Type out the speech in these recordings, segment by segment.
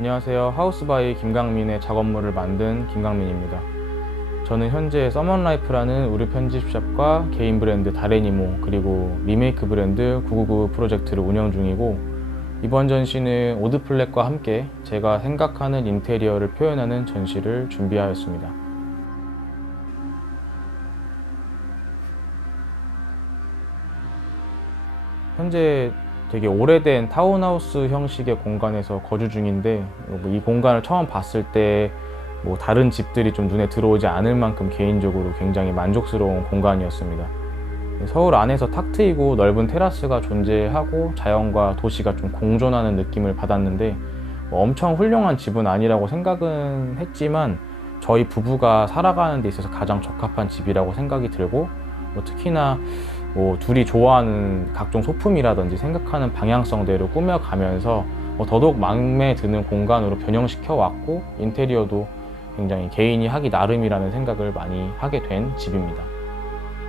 안녕하세요. 하우스바이 김강민의 작업물을 만든 김강민입니다. 저는 현재 서먼라이프라는 의류 편집샵과 개인 브랜드 다레니모 그리고 리메이크 브랜드 999 프로젝트를 운영 중이고, 이번 전시는 오드플랫과 함께 제가 생각하는 인테리어를 표현하는 전시를 준비하였습니다. 현재 되게 오래된 타운하우스 형식의 공간에서 거주 중인데, 이 공간을 처음 봤을 때 다른 집들이 좀 눈에 들어오지 않을 만큼 개인적으로 굉장히 만족스러운 공간이었습니다. 서울 안에서 탁 트이고 넓은 테라스가 존재하고 자연과 도시가 좀 공존하는 느낌을 받았는데, 엄청 훌륭한 집은 아니라고 생각은 했지만 저희 부부가 살아가는 데 있어서 가장 적합한 집이라고 생각이 들고, 특히나 둘이 좋아하는 각종 소품이라든지 생각하는 방향성대로 꾸며가면서 더더욱 마음에 드는 공간으로 변형시켜 왔고, 인테리어도 굉장히 개인이 하기 나름이라는 생각을 많이 하게 된 집입니다.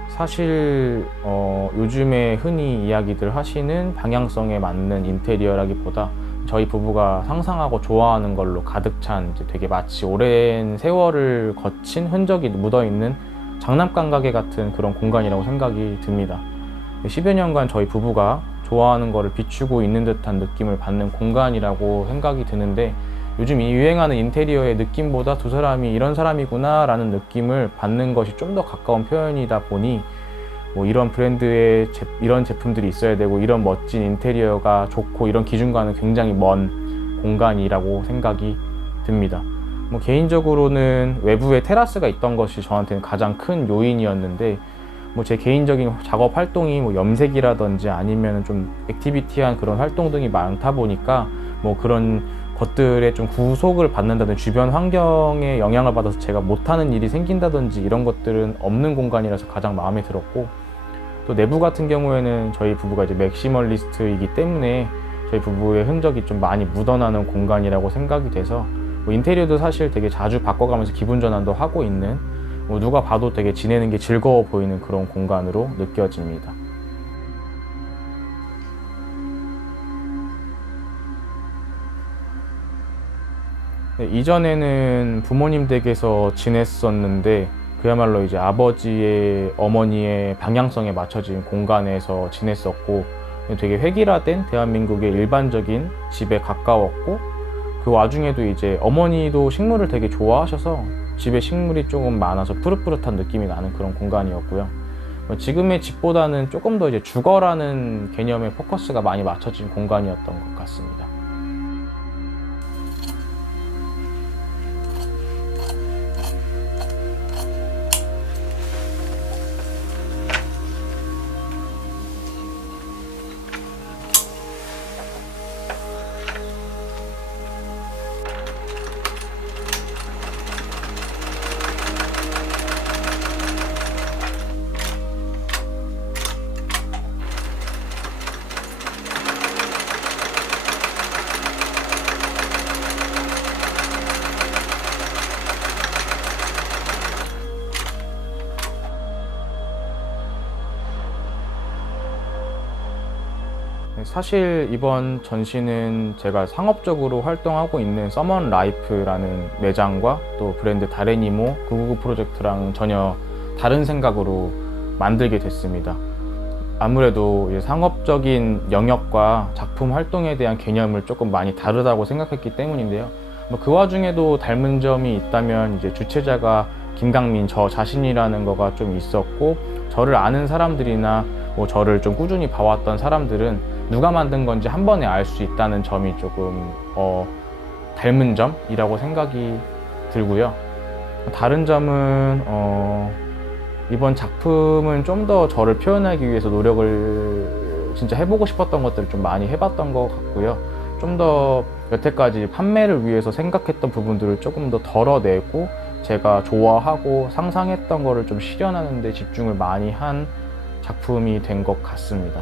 사실 요즘에 흔히 이야기들 하시는 방향성에 맞는 인테리어라기보다 저희 부부가 상상하고 좋아하는 걸로 가득 찬, 되게 마치 오랜 세월을 거친 흔적이 묻어있는 장난감 가게 같은 그런 공간이라고 생각이 듭니다. 10여 년간 저희 부부가 좋아하는 거를 비추고 있는 듯한 느낌을 받는 공간이라고 생각이 드는데, 요즘 이 유행하는 인테리어의 느낌보다 두 사람이 이런 사람이구나 라는 느낌을 받는 것이 좀 더 가까운 표현이다 보니, 이런 브랜드의 이런 제품들이 있어야 되고 이런 멋진 인테리어가 좋고 이런 기준과는 굉장히 먼 공간이라고 생각이 듭니다. 개인적으로는 외부에 테라스가 있던 것이 저한테는 가장 큰 요인이었는데, 제 개인적인 작업 활동이 염색이라든지 아니면 좀 액티비티한 그런 활동 등이 많다 보니까 그런 것들에 좀 구속을 받는다든지 주변 환경에 영향을 받아서 제가 못하는 일이 생긴다든지 이런 것들은 없는 공간이라서 가장 마음에 들었고, 또 내부 같은 경우에는 저희 부부가 이제 맥시멀리스트이기 때문에 저희 부부의 흔적이 좀 많이 묻어나는 공간이라고 생각이 돼서, 인테리어도 사실 되게 자주 바꿔가면서 기분 전환도 하고 있는, 누가 봐도 되게 지내는 게 즐거워 보이는 그런 공간으로 느껴집니다. 네, 이전에는 부모님 댁에서 지냈었는데, 그야말로 이제 아버지의 어머니의 방향성에 맞춰진 공간에서 지냈었고, 되게 획일화된 대한민국의 일반적인 집에 가까웠고, 그 와중에도 이제 어머니도 식물을 되게 좋아하셔서 집에 식물이 조금 많아서 푸릇푸릇한 느낌이 나는 그런 공간이었고요. 지금의 집보다는 조금 더 이제 주거라는 개념에 포커스가 많이 맞춰진 공간이었던 것 같습니다. 사실 이번 전시는 제가 상업적으로 활동하고 있는 서먼라이프라는 매장과 또 브랜드 다레니모 999 프로젝트랑 전혀 다른 생각으로 만들게 됐습니다. 아무래도 상업적인 영역과 작품 활동에 대한 개념을 조금 많이 다르다고 생각했기 때문인데요. 그 와중에도 닮은 점이 있다면 이제 주최자가 김강민 저 자신이라는 거가 좀 있었고, 저를 아는 사람들이나 저를 좀 꾸준히 봐왔던 사람들은 누가 만든 건지 한 번에 알 수 있다는 점이 조금 닮은 점이라고 생각이 들고요. 다른 점은 이번 작품은 좀 더 저를 표현하기 위해서 노력을 진짜 해보고 싶었던 것들을 좀 많이 해봤던 것 같고요. 좀 더 여태까지 판매를 위해서 생각했던 부분들을 조금 더 덜어내고 제가 좋아하고 상상했던 거를 좀 실현하는 데 집중을 많이 한 작품이 된 것 같습니다.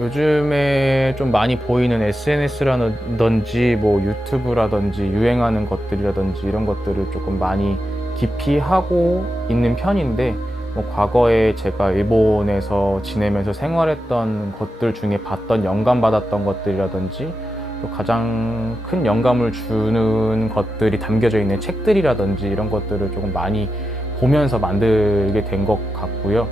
요즘에 좀 많이 보이는 SNS라든지 유튜브라든지 유행하는 것들이라든지 이런 것들을 조금 많이 기피하고 있는 편인데, 뭐 과거에 제가 일본에서 지내면서 생활했던 것들 중에 봤던 영감받았던 것들이라든지 또 가장 큰 영감을 주는 것들이 담겨져 있는 책들이라든지 이런 것들을 조금 많이 보면서 만들게 된 것 같고요.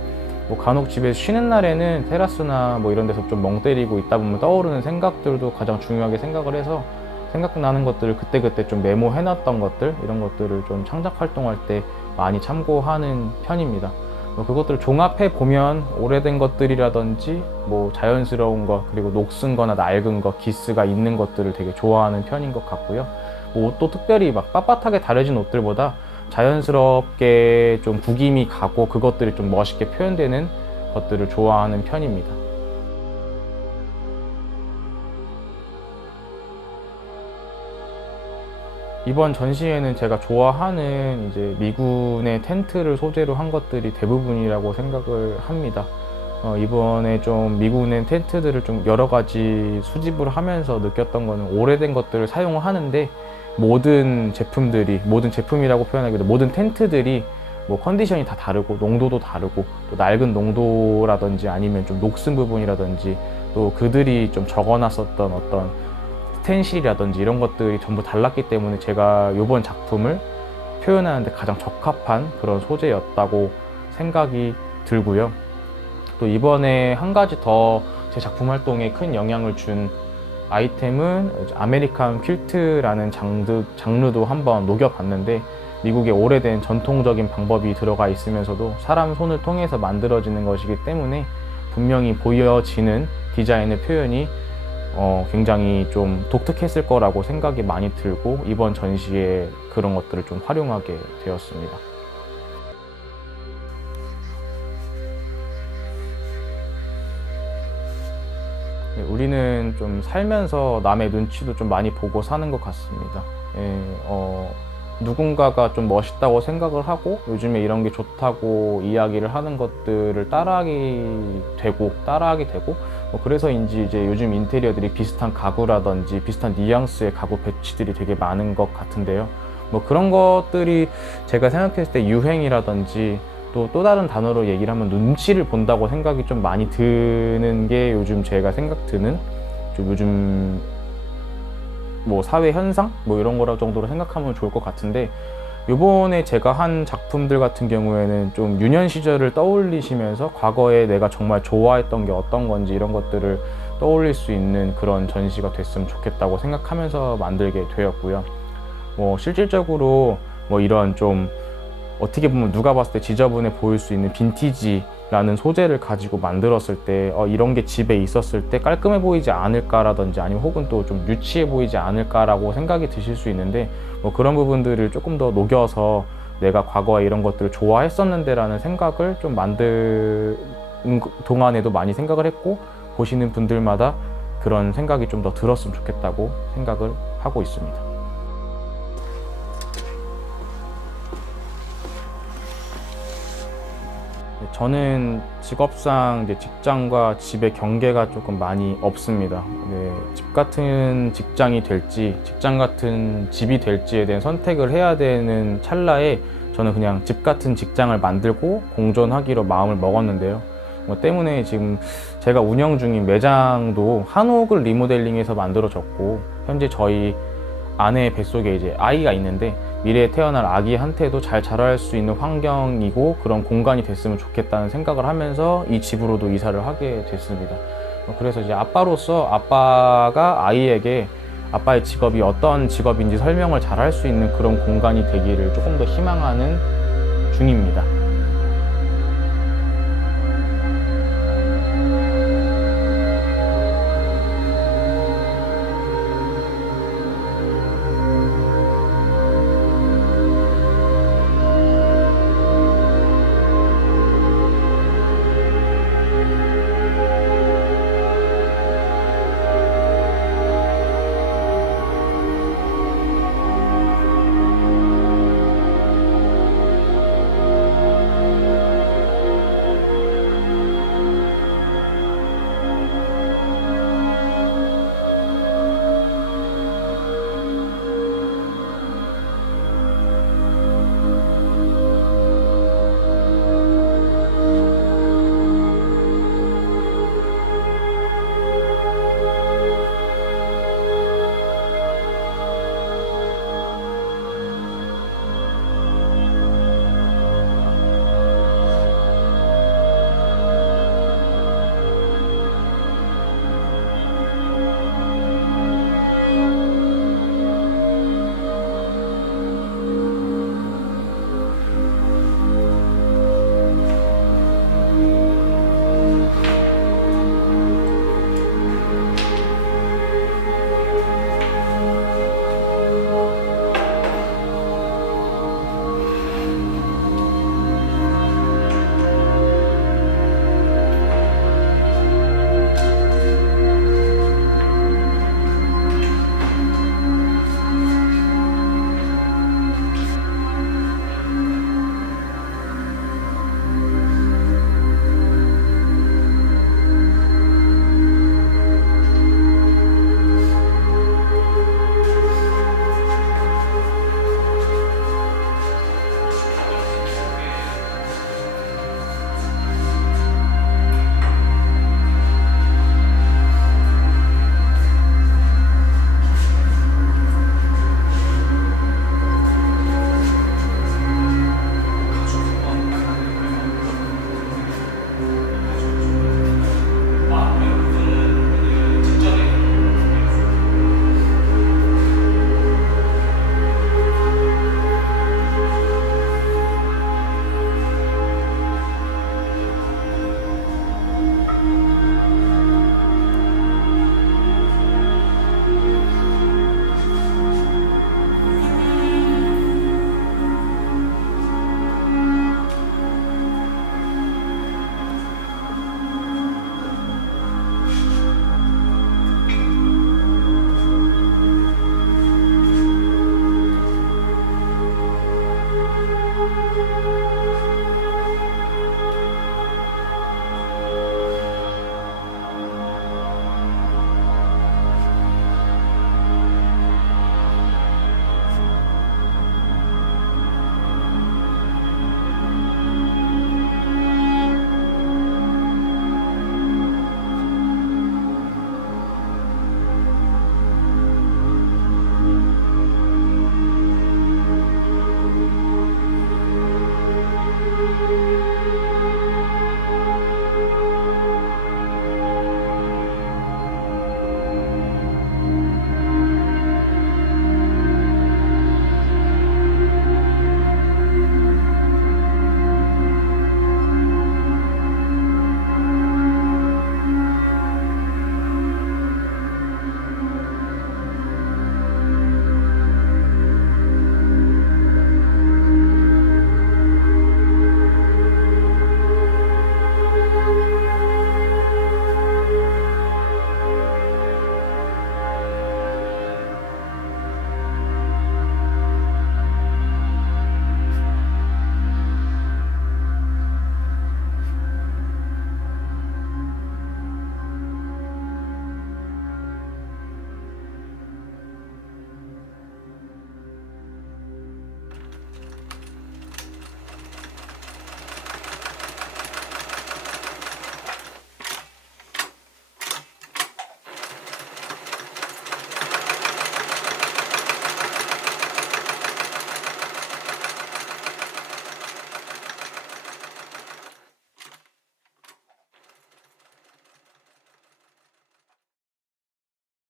뭐 간혹 집에 쉬는 날에는 테라스나 뭐 이런 데서 좀 멍 때리고 있다 보면 떠오르는 생각들도 가장 중요하게 생각을 해서 생각나는 것들을 그때그때 좀 메모해놨던 것들, 이런 것들을 좀 창작 활동할 때 많이 참고하는 편입니다. 그것들을 종합해 보면 오래된 것들이라든지 뭐 자연스러운 것, 그리고 녹슨 거나 낡은 것, 기스가 있는 것들을 되게 좋아하는 편인 것 같고요. 뭐 옷도 특별히 막 빳빳하게 다려진 옷들보다 자연스럽게 좀 구김이 가고 그것들이 좀 멋있게 표현되는 것들을 좋아하는 편입니다. 이번 전시회는 제가 좋아하는 이제 미군의 텐트를 소재로 한 것들이 대부분이라고 생각을 합니다. 이번에 좀 미군의 텐트들을 좀 여러 가지 수집을 하면서 느꼈던 거는 오래된 것들을 사용하는데 모든 제품이라고 표현하기도 모든 텐트들이 뭐 컨디션이 다 다르고 농도도 다르고 또 낡은 농도라든지 아니면 좀 녹슨 부분이라든지 또 그들이 좀 적어놨었던 어떤 스텐실이라든지 이런 것들이 전부 달랐기 때문에 제가 이번 작품을 표현하는데 가장 적합한 그런 소재였다고 생각이 들고요. 또 이번에 한 가지 더 제 작품 활동에 큰 영향을 준 아이템은 아메리칸 퀼트라는 장르도 한번 녹여봤는데 미국의 오래된 전통적인 방법이 들어가 있으면서도 사람 손을 통해서 만들어지는 것이기 때문에 분명히 보여지는 디자인의 표현이 굉장히 좀 독특했을 거라고 생각이 많이 들고 이번 전시에 그런 것들을 좀 활용하게 되었습니다. 우리는 좀 살면서 남의 눈치도 좀 많이 보고 사는 것 같습니다. 누군가가 좀 멋있다고 생각을 하고 요즘에 이런 게 좋다고 이야기를 하는 것들을 따라하게 되고 그래서인지 이제 요즘 인테리어들이 비슷한 가구라든지 비슷한 뉘앙스의 가구 배치들이 되게 많은 것 같은데요. 뭐 그런 것들이 제가 생각했을 때 유행이라든지 또 다른 단어로 얘기를 하면 눈치를 본다고 생각이 좀 많이 드는 게 요즘 제가 생각 드는 좀 요즘 뭐 사회 현상? 뭐 이런 거라 정도로 생각하면 좋을 것 같은데 요번에 제가 한 작품들 같은 경우에는 좀 유년 시절을 떠올리시면서 과거에 내가 정말 좋아했던 게 어떤 건지 이런 것들을 떠올릴 수 있는 그런 전시가 됐으면 좋겠다고 생각하면서 만들게 되었고요. 뭐 실질적으로 뭐 이런 좀 어떻게 보면 누가 봤을 때 지저분해 보일 수 있는 빈티지라는 소재를 가지고 만들었을 때 이런 게 집에 있었을 때 깔끔해 보이지 않을까라든지 아니면 혹은 또 좀 유치해 보이지 않을까라고 생각이 드실 수 있는데 뭐 그런 부분들을 조금 더 녹여서 내가 과거에 이런 것들을 좋아했었는데 라는 생각을 좀 만드는 동안에도 많이 생각을 했고 보시는 분들마다 그런 생각이 좀 더 들었으면 좋겠다고 생각을 하고 있습니다. 저는 직업상 이제 직장과 집의 경계가 조금 많이 없습니다. 집 같은 직장이 될지 직장 같은 집이 될지에 대한 선택을 해야 되는 찰나에 저는 그냥 집 같은 직장을 만들고 공존하기로 마음을 먹었는데요. 때문에 지금 제가 운영 중인 매장도 한옥을 리모델링해서 만들어졌고 현재 저희 아내 뱃속에 이제 아이가 있는데 미래에 태어날 아기한테도 잘 자랄 수 있는 환경이고 그런 공간이 됐으면 좋겠다는 생각을 하면서 이 집으로도 이사를 하게 됐습니다. 그래서 이제 아빠로서 아빠가 아이에게 아빠의 직업이 어떤 직업인지 설명을 잘 할 수 있는 그런 공간이 되기를 조금 더 희망하는 중입니다.